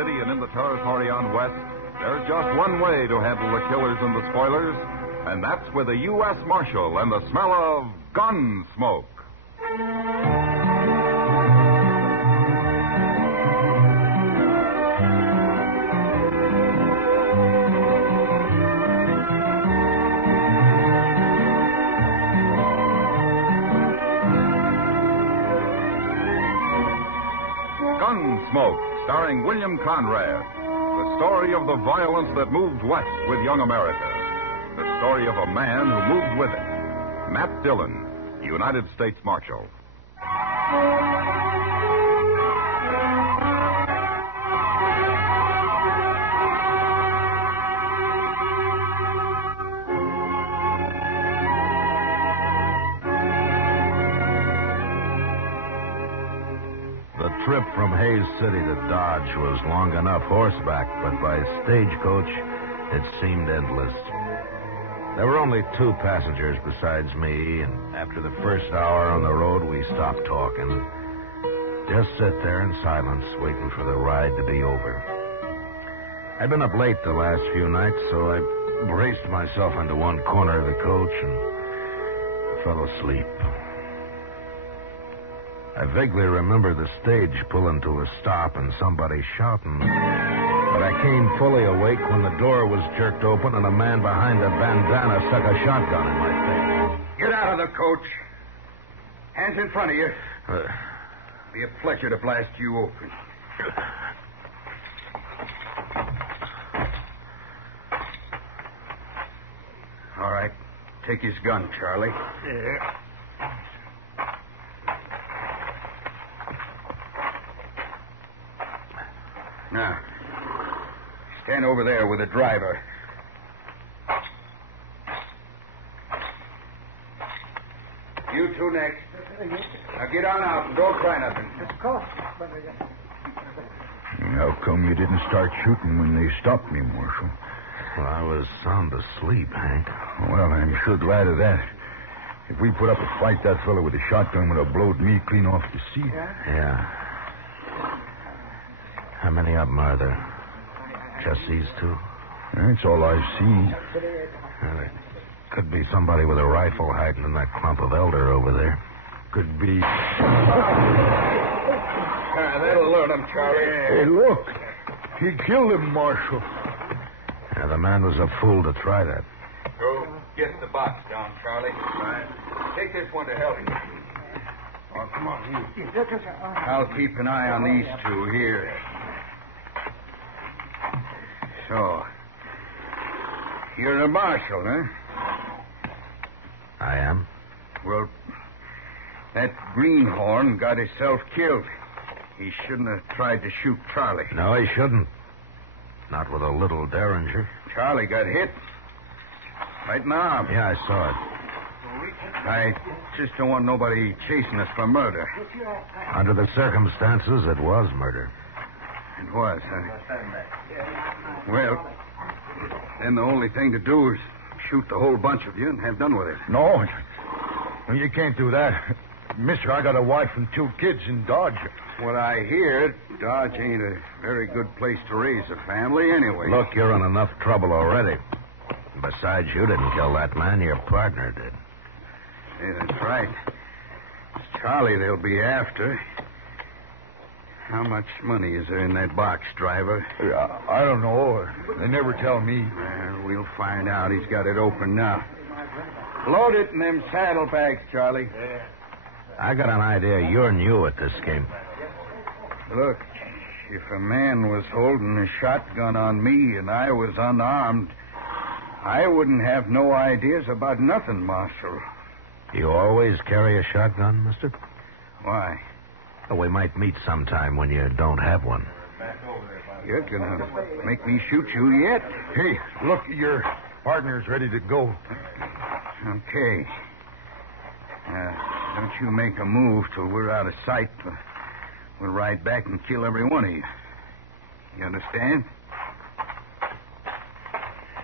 city and in the territory on west, there's just one way to handle the killers and the spoilers, and that's with a U.S. Marshal and the smell of Gunsmoke. Gunsmoke, starring William Conrad. The story of the violence that moved west with young America. The story of a man who moved with it. Matt Dillon, United States Marshal. The trip from Hayes City to Dodge was long enough horseback, but by stagecoach, it seemed endless. There were only 2 passengers besides me, and after the first hour on the road, we stopped talking. Just sit there in silence, waiting for the ride to be over. I'd been up late the last few nights, so I braced myself into one corner of the coach and fell asleep. I vaguely remember the stage pulling to a stop and somebody shouting. But I came fully awake when the door was jerked open and a man behind a bandana stuck a shotgun in my face. Get out of the coach. Hands in front of you. Be a pleasure to blast you open. All right. Take his gun, Charlie. Yeah. Now, stand over there with the driver. You 2 next. Now get on out and don't try nothing. How come you didn't start shooting when they stopped me, Marshal? Well, I was sound asleep, Hank. Well, I'm sure glad of that. If we put up a fight, that fellow with the shotgun would have blowed me clean off the seat. Yeah. How many of them are there? Just these 2? That's all I've seen. Well, there could be somebody with a rifle hiding in that clump of elder over there. Could be. That'll learn him, Charlie. Hey, look. He killed him, Marshal. Yeah, the man was a fool to try that. Go get the box down, Charlie. Right. Take this one to help you. Oh, come on, you. I'll keep an eye on these 2 here. So, you're a marshal, huh? I am? Well, that greenhorn got himself killed. He shouldn't have tried to shoot Charlie. No, he shouldn't. Not with a little derringer. Charlie got hit. Right in the arm. Yeah, I saw it. I just don't want nobody chasing us for murder. Under the circumstances, it was murder. It was, huh? Well, then the only thing to do is shoot the whole bunch of you and have done with it. No, you can't do that. Mister, I got a wife and 2 kids in Dodge. What I hear, Dodge ain't a very good place to raise a family anyway. Look, you're in enough trouble already. Besides, you didn't kill that man. Your partner did. Yeah, that's right. It's Charlie they'll be after. How much money is there in that box, driver? I don't know. They never tell me. Well, we'll find out. He's got it open now. Load it in them saddlebags, Charlie. I got an idea you're new at this game. Look, if a man was holding a shotgun on me and I was unarmed, I wouldn't have no ideas about nothing, Marshal. You always carry a shotgun, mister? Why? Well, we might meet sometime when you don't have one. You're gonna make me shoot you yet? Hey, look, your partner's ready to go. Okay. Don't you make a move till we're out of sight. We'll ride back and kill every one of you. You understand?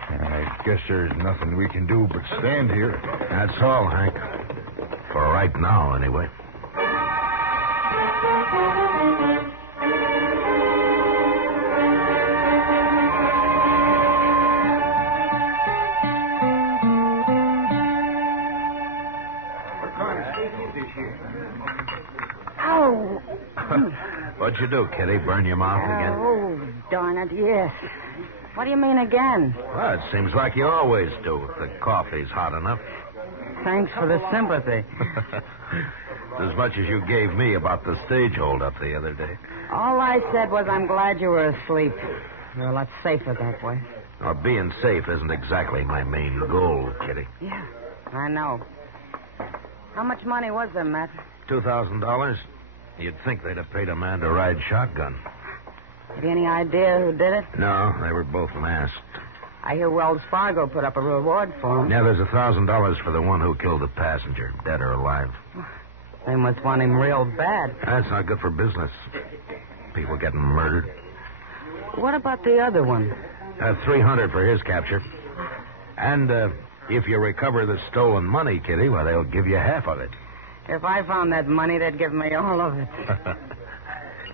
I guess there's nothing we can do but stand here. That's all, Hank. For right now, anyway. What'd you do, Kitty? Burn your mouth again? Oh, darn it, yes. What do you mean again? Well, it seems like you always do if the coffee's hot enough. Thanks for the sympathy. As much as you gave me about the stage hold-up the other day. All I said was I'm glad you were asleep. You're a lot safer that way. Well, being safe isn't exactly my main goal, Kitty. Yeah, I know. How much money was there, Matt? $2,000? You'd think they'd have paid a man to ride shotgun. Have you any idea who did it? No, they were both masked. I hear Wells Fargo put up a reward for him. Yeah, there's $1,000 for the one who killed the passenger, dead or alive. They must want him real bad. That's not good for business. People getting murdered. What about the other one? $300 for his capture. And if you recover the stolen money, Kitty, well, they'll give you half of it. If I found that money, they'd give me all of it.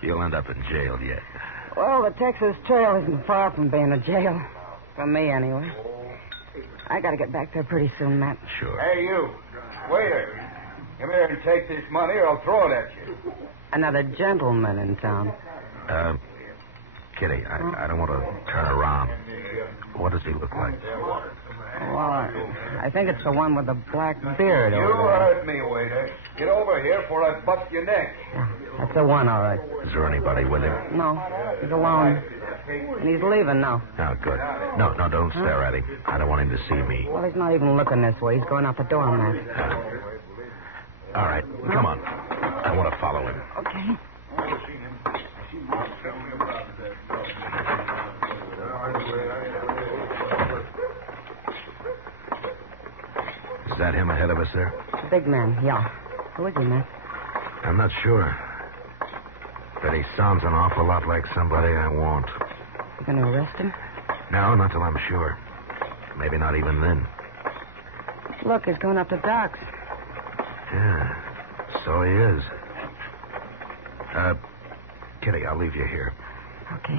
You'll end up in jail yet. Well, the Texas Trail isn't far from being a jail. For me, anyway. I gotta get back there pretty soon, Matt. Sure. Hey, you. Waiter. Come here and take this money or I'll throw it at you. Another gentleman in town. Kitty, I don't want to turn around. What does he look like? Well, I think it's the one with the black beard You over there. heard me, waiter. Get over here before I bust your neck. Yeah, that's the one, all right. Is there anybody with him? No, he's alone. And he's leaving now. Oh, good. No, don't stare at him. I don't want him to see me. Well, he's not even looking this way. He's going out the door, Matt. All right, come on. I want to follow him. Okay. Is that him ahead of us there? Big man, yeah. Who is he, Matt? I'm not sure. But he sounds an awful lot like somebody I want. You going to arrest him? No, not till I'm sure. Maybe not even then. Look, he's going up the docks. Yeah, so he is. Kitty, I'll leave you here. Okay.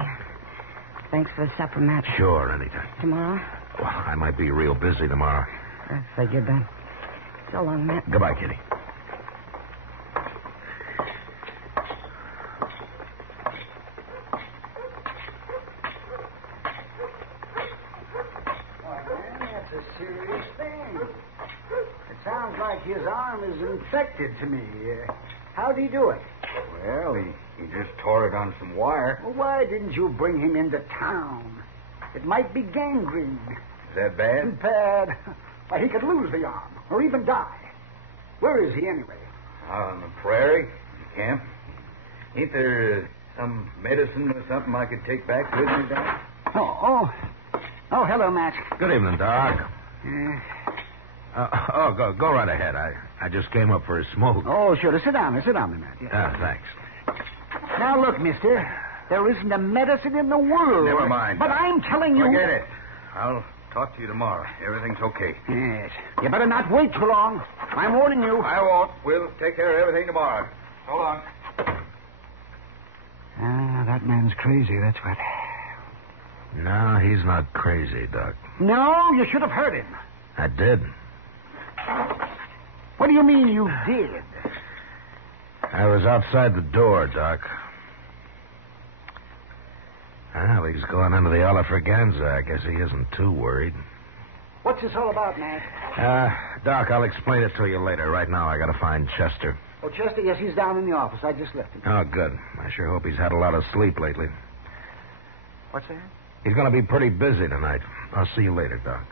Thanks for the supper, Matt. Sure, anytime. Tomorrow? Well, I might be real busy tomorrow. I figured that. So long, Matt. Goodbye, Kitty. That's a serious thing. It sounds like his arm is infected to me. How'd he do it? Well, he just tore it on some wire. Well, why didn't you bring him into town? It might be gangrene. Is that bad? Bad. Why, he could lose the arm, or even die. Where is he, anyway? Out on the prairie, in camp. Ain't there some medicine or something I could take back with me, Doc? Oh, hello, Matt. Good evening, Doc. Go right ahead. I just came up for a smoke. Oh, sure. Sit down, Matt. Yeah. Thanks. Now, look, mister. There isn't a medicine in the world. Never mind, But Doc. I'm telling you... Forget it. I'll talk to you tomorrow. Everything's okay. Yes. You better not wait too long. I'm warning you. I won't. We'll take care of everything tomorrow. So long. That man's crazy, that's what. No, he's not crazy, Doc. No, you should have heard him. I did. What do you mean you did? I was outside the door, Doc. Well, he's going into the Oliverganza. I guess he isn't too worried. What's this all about, Matt? Doc, I'll explain it to you later. Right now, I gotta find Chester. Oh, Chester, yes, he's down in the office. I just left him. Oh, good. I sure hope he's had a lot of sleep lately. What's that? He's gonna be pretty busy tonight. I'll see you later, Doc.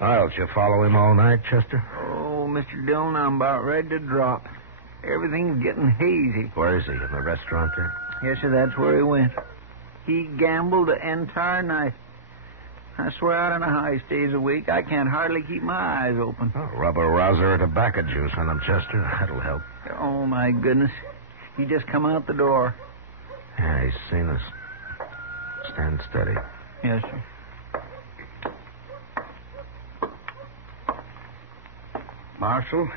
Well, did you follow him all night, Chester? Oh, Mr. Dillon, I'm about ready to drop. Everything's getting hazy. Where is he? In the restaurant there? Yes, sir, that's where he went. He gambled the entire night. I swear out on the high stays a week, I can't hardly keep my eyes open. Oh, rub a rouser of tobacco juice on him, Chester. That'll help. Oh, my goodness. He just come out the door. Yeah, he's seen us. Stand steady. Yes, sir. Marshal,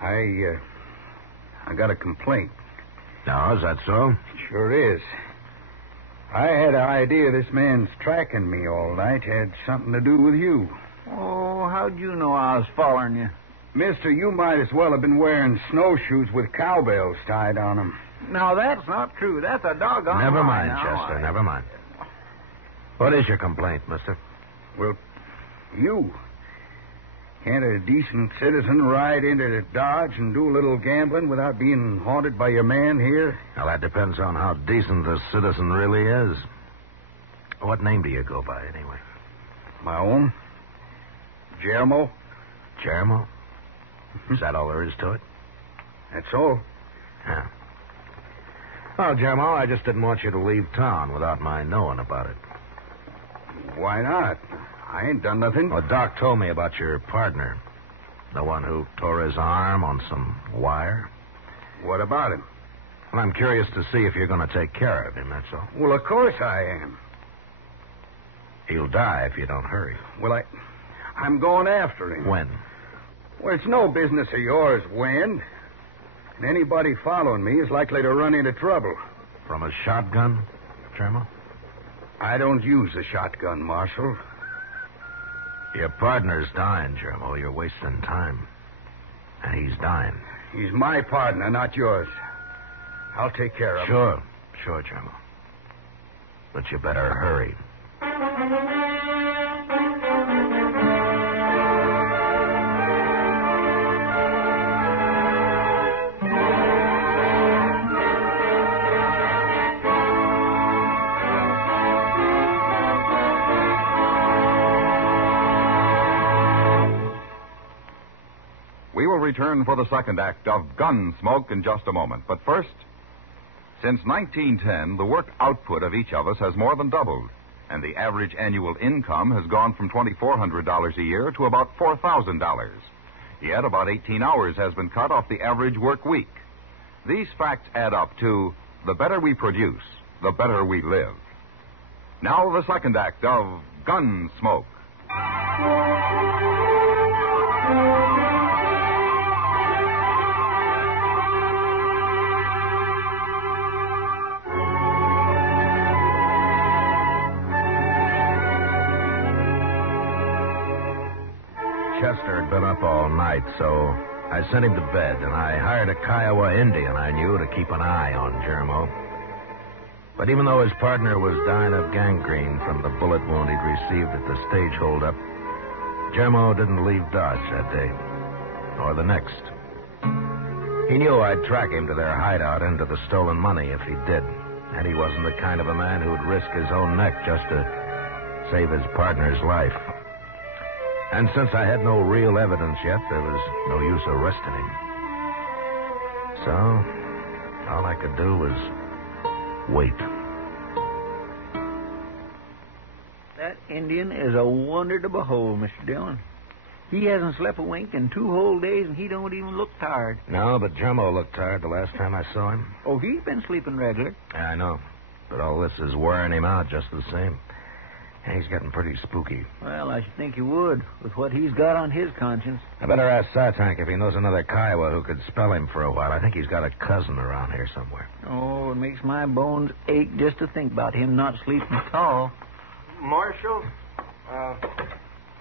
I got a complaint. Now, is that so? Sure is. I had an idea this man's tracking me all night had something to do with you. Oh, how'd you know I was following you? Mister, you might as well have been wearing snowshoes with cowbells tied on them. No, that's not true. That's a doggone Never lie mind, now. Chester, never mind. What is your complaint, mister? Well, you. Can't a decent citizen ride into Dodge and do a little gambling without being haunted by your man here? Well, that depends on how decent the citizen really is. What name do you go by, anyway? My own? Jermo? Jermo? Is that all there is to it? That's all. Yeah. Well, Jermo, I just didn't want you to leave town without my knowing about it. Why not? I ain't done nothing. Well, Doc told me about your partner. The one who tore his arm on some wire. What about him? Well, I'm curious to see if you're going to take care of him, that's all. Well, of course I am. He'll die if you don't hurry. Well, I'm going after him. When? Well, it's no business of yours when. And anybody following me is likely to run into trouble. From a shotgun, Jermo? I don't use a shotgun, Marshal. Your partner's dying, Jermo. You're wasting time. And he's dying. He's my partner, not yours. I'll take care of him. Sure, Jermo. But you better hurry. We will return for the second act of Gunsmoke in just a moment. But first, since 1910, the work output of each of us has more than doubled, and the average annual income has gone from $2,400 a year to about $4,000. Yet about 18 hours has been cut off the average work week. These facts add up to the better we produce, the better we live. Now the second act of Gunsmoke. Chester had been up all night, so I sent him to bed, and I hired a Kiowa Indian I knew to keep an eye on Jermo. But even though his partner was dying of gangrene from the bullet wound he'd received at the stage holdup, Jermo didn't leave Dodge that day, or the next. He knew I'd track him to their hideout and to the stolen money if he did, and he wasn't the kind of a man who'd risk his own neck just to save his partner's life. And since I had no real evidence yet, there was no use arresting him. So, all I could do was wait. That Indian is a wonder to behold, Mr. Dillon. He hasn't slept a wink in 2 whole days, and he don't even look tired. No, but Jermo looked tired the last time I saw him. Oh, he's been sleeping regular. Yeah, I know. But all this is wearing him out just the same. And he's getting pretty spooky. Well, I should think he would, with what he's got on his conscience. I better ask Satank if he knows another Kiowa who could spell him for a while. I think he's got a cousin around here somewhere. Oh, it makes my bones ache just to think about him not sleeping at all. Marshal,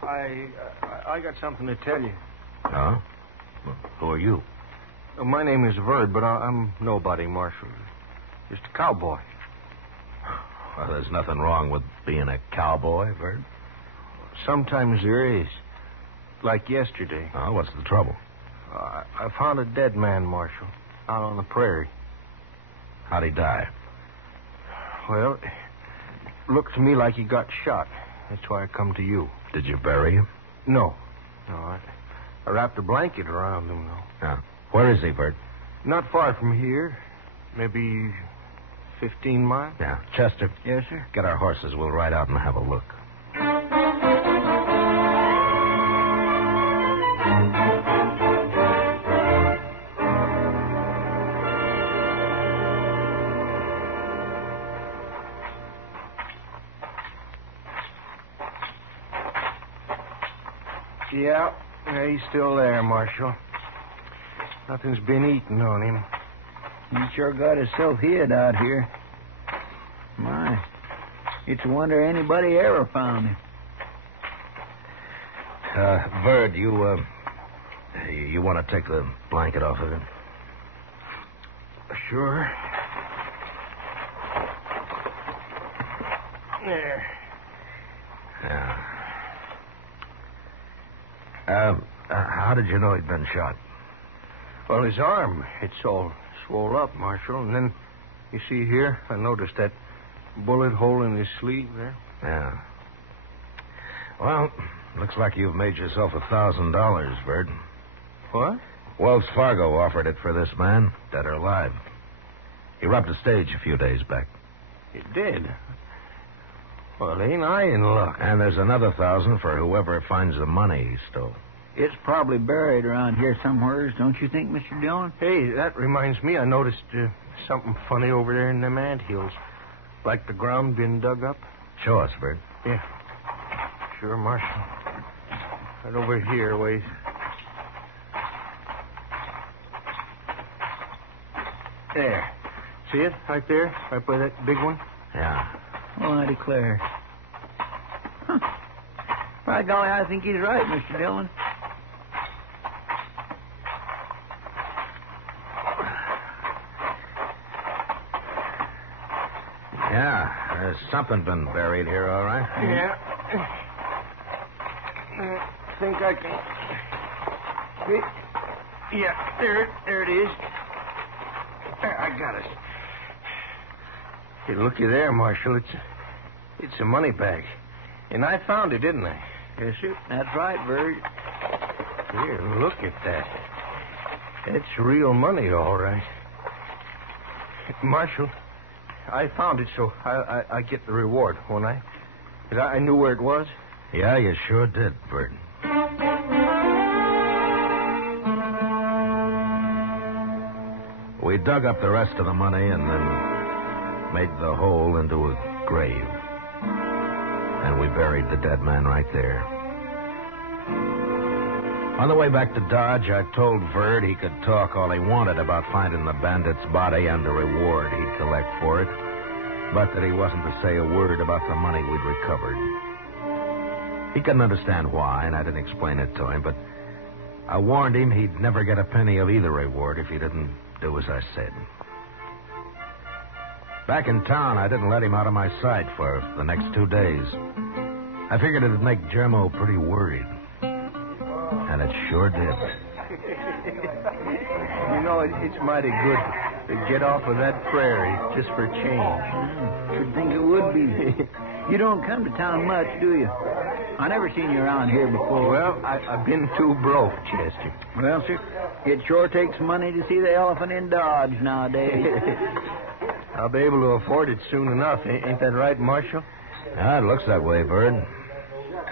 I got something to tell you. Huh? Well, who are you? My name is Verd, but I'm nobody, Marshal. Just a cowboy. Well, there's nothing wrong with being a cowboy, Verd. Sometimes there is. Like yesterday. Oh, what's the trouble? I found a dead man, Marshal, out on the prairie. How'd he die? Well, it looked to me like he got shot. That's why I come to you. Did you bury him? No, I wrapped a blanket around him, though. Yeah. Where is he, Verd? Not far from here. Maybe 15 miles. Yeah. Chester. Yes, sir? Get our horses. We'll ride out and have a look. Yeah, Yeah, he's still there, Marshal. Nothing's been eaten on him. He sure got himself hid out here. My, it's a wonder anybody ever found him. Bird, you want to take the blanket off of him? Sure. There. Yeah. How did you know he'd been shot? Well, his arm, it's all swole up, Marshal. And then, you see here, I noticed that bullet hole in his sleeve there. Yeah. Well, looks like you've made yourself $1,000, Bird. What? Wells Fargo offered it for this man, dead or alive. He robbed a stage a few days back. It did? Well, ain't I in luck? And there's another 1,000 for whoever finds the money he stole. It's probably buried around here somewhere, don't you think, Mr. Dillon? Hey, that reminds me, I noticed something funny over there in them anthills. Like the ground been dug up. Show us, Bird. Yeah. Sure, Marshal. Right over here, wait. There. See it? Right there? Right by that big one? Yeah. Well, I declare. Huh. By golly, I think he's right, Mr. Dillon. Yeah, there's something been buried here, all right. Yeah. I think I can... Yeah, there it is. I got it. Hey, looky there, Marshal. It's a money bag. And I found it, didn't I? Yes, sir. That's right, Bird. Here, look at that. That's real money, all right. Marshal, I found it, so I get the reward, won't I? 'Cause I knew where it was. Yeah, you sure did, Bird. We dug up the rest of the money and then made the hole into a grave. And we buried the dead man right there. On the way back to Dodge, I told Bird he could talk all he wanted about finding the bandit's body and the reward he'd collect for it, but that he wasn't to say a word about the money we'd recovered. He couldn't understand why, and I didn't explain it to him, but I warned him he'd never get a penny of either reward if he didn't do as I said. Back in town, I didn't let him out of my sight for the next 2 days. I figured it'd make Jermo pretty worried. And it sure did. You know, it's mighty good to get off of that prairie just for change. Should think it would be. You don't come to town much, do you? I never seen you around here before. Well, I've been too broke, Chester. Well, sir, it sure takes money to see the elephant in Dodge nowadays. I'll be able to afford it soon enough. Ain't that right, Marshal? Ah, it looks that way, Bird.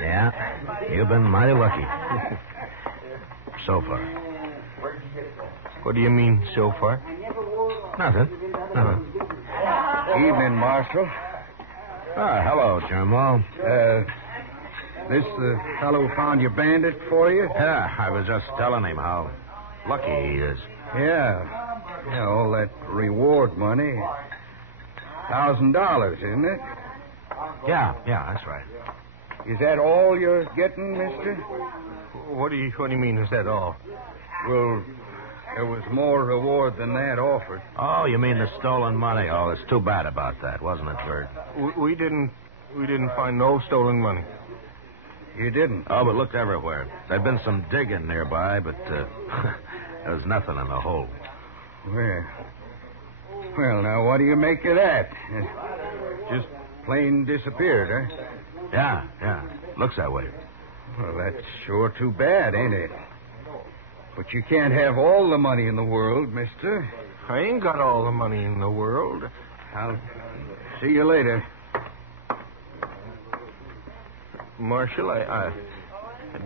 Yeah, you've been mighty lucky. So far. What do you mean, so far? Nothing. Evening, Marshal. Ah, hello, Jermo. This the fellow who found your bandit for you? Yeah, I was just telling him how lucky he is. Yeah, all that reward money. $1,000, isn't it? Yeah, that's right. Is that all you're getting, mister? What do you mean, is that all? Well, there was more reward than that offered. Oh, you mean the stolen money? Oh, it's too bad about that, wasn't it, Bird? We didn't find no stolen money. You didn't? Oh, but looked everywhere. There'd been some digging nearby, but there was nothing in the hole. Well, now, what do you make of that? Just plain disappeared, huh? Yeah. Looks that way. Well, that's sure too bad, ain't it? But you can't have all the money in the world, mister. I ain't got all the money in the world. I'll see you later. Marshal, I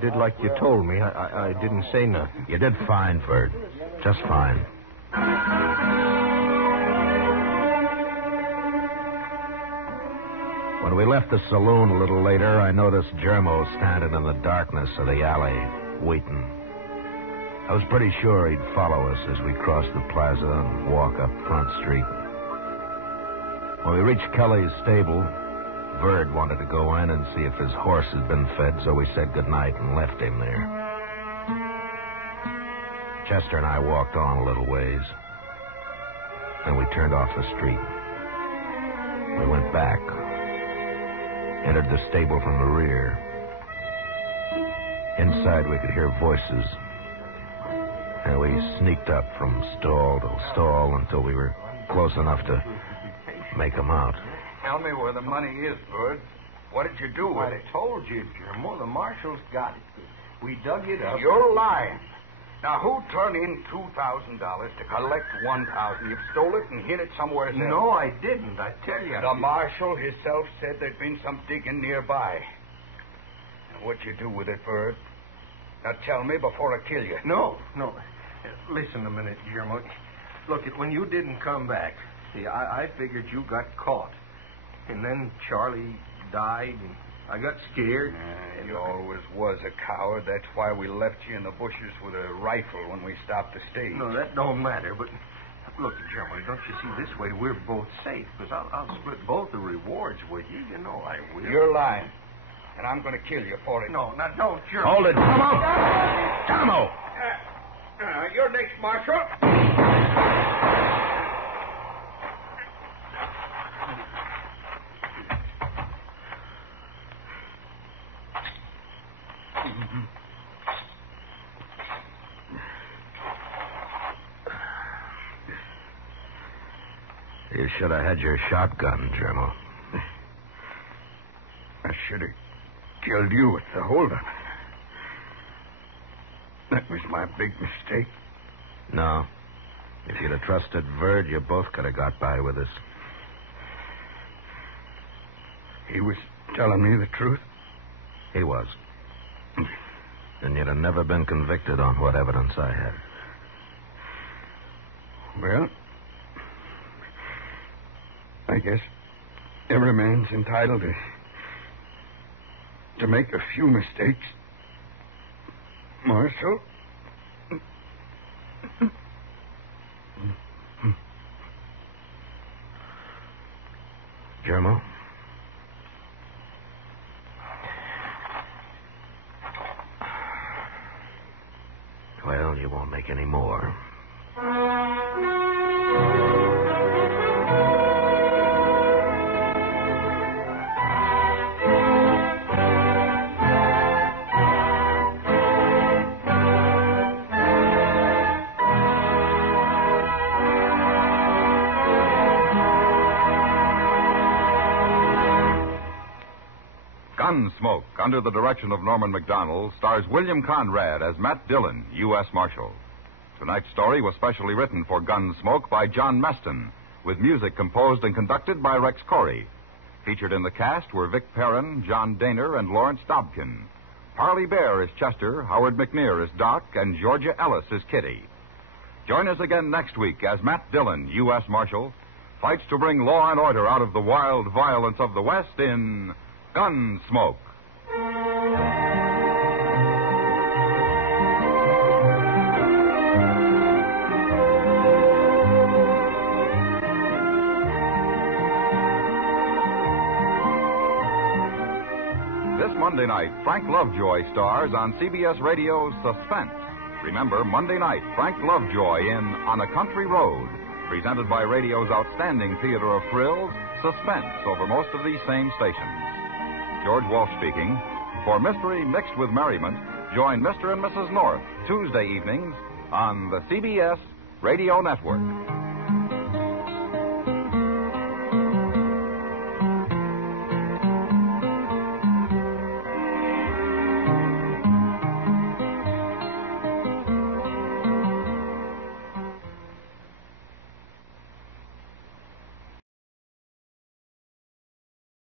did like you told me. I didn't say nothing. You did fine, Bird. Just fine. When we left the saloon a little later, I noticed Jermo standing in the darkness of the alley. waiting. I was pretty sure he'd follow us as we crossed the plaza and walk up Front Street. When we reached Kelly's stable, Verd wanted to go in and see if his horse had been fed, so we said goodnight and left him there. Chester and I walked on a little ways. Then we turned off the street. We went back, entered the stable from the rear. Inside, we could hear voices. And we sneaked up from stall to stall until we were close enough to make them out. Tell me where the money is, Bud. What did you do with it? I told you, Germo. The marshal's got it. We dug it up. You're lying. Now, who turned in $2,000 to collect $1,000? You've stole it and hid it somewhere else. No, I didn't. I tell you. The marshal himself said there'd been some digging nearby. Now, what'd you do with it, Bud? Now, tell me before I kill you. No. Listen a minute, Germo. Look, when you didn't come back, see, I figured you got caught. And then Charlie died, and I got scared. You always was a coward. That's why we left you in the bushes with a rifle when we stopped the stage. No, that don't matter, but look, Germo, don't you see, this way we're both safe, because I'll split both the rewards with you. You know I will. You're lying, and I'm going to kill you for it. No, now don't, Germo. Hold it, Tomo! Tomo! You're next, Marshal. You should have had your shotgun, Germo. I should have killed you with the holdup. That was my big mistake. No. If you'd have trusted Verd, you both could have got by with us. He was telling me the truth? He was. And you'd have never been convicted on what evidence I had. Well, I guess every man's entitled to make a few mistakes. Marshal? Germo? Well, you won't make any more. Gunsmoke, under the direction of Norman Macdonnell, stars William Conrad as Matt Dillon, U.S. Marshal. Tonight's story was specially written for Gunsmoke by John Meston, with music composed and conducted by Rex Corey. Featured in the cast were Vic Perrin, John Daner, and Lawrence Dobkin. Parley Bear is Chester, Howard McNear is Doc, and Georgia Ellis is Kitty. Join us again next week as Matt Dillon, U.S. Marshal, fights to bring law and order out of the wild violence of the West in Gunsmoke. This Monday night, Frank Lovejoy stars on CBS Radio's Suspense. Remember, Monday night, Frank Lovejoy in On a Country Road, presented by radio's outstanding theater of thrills, Suspense, over most of these same stations. George Walsh speaking. For mystery mixed with merriment, join Mr. and Mrs. North Tuesday evenings on the CBS Radio Network.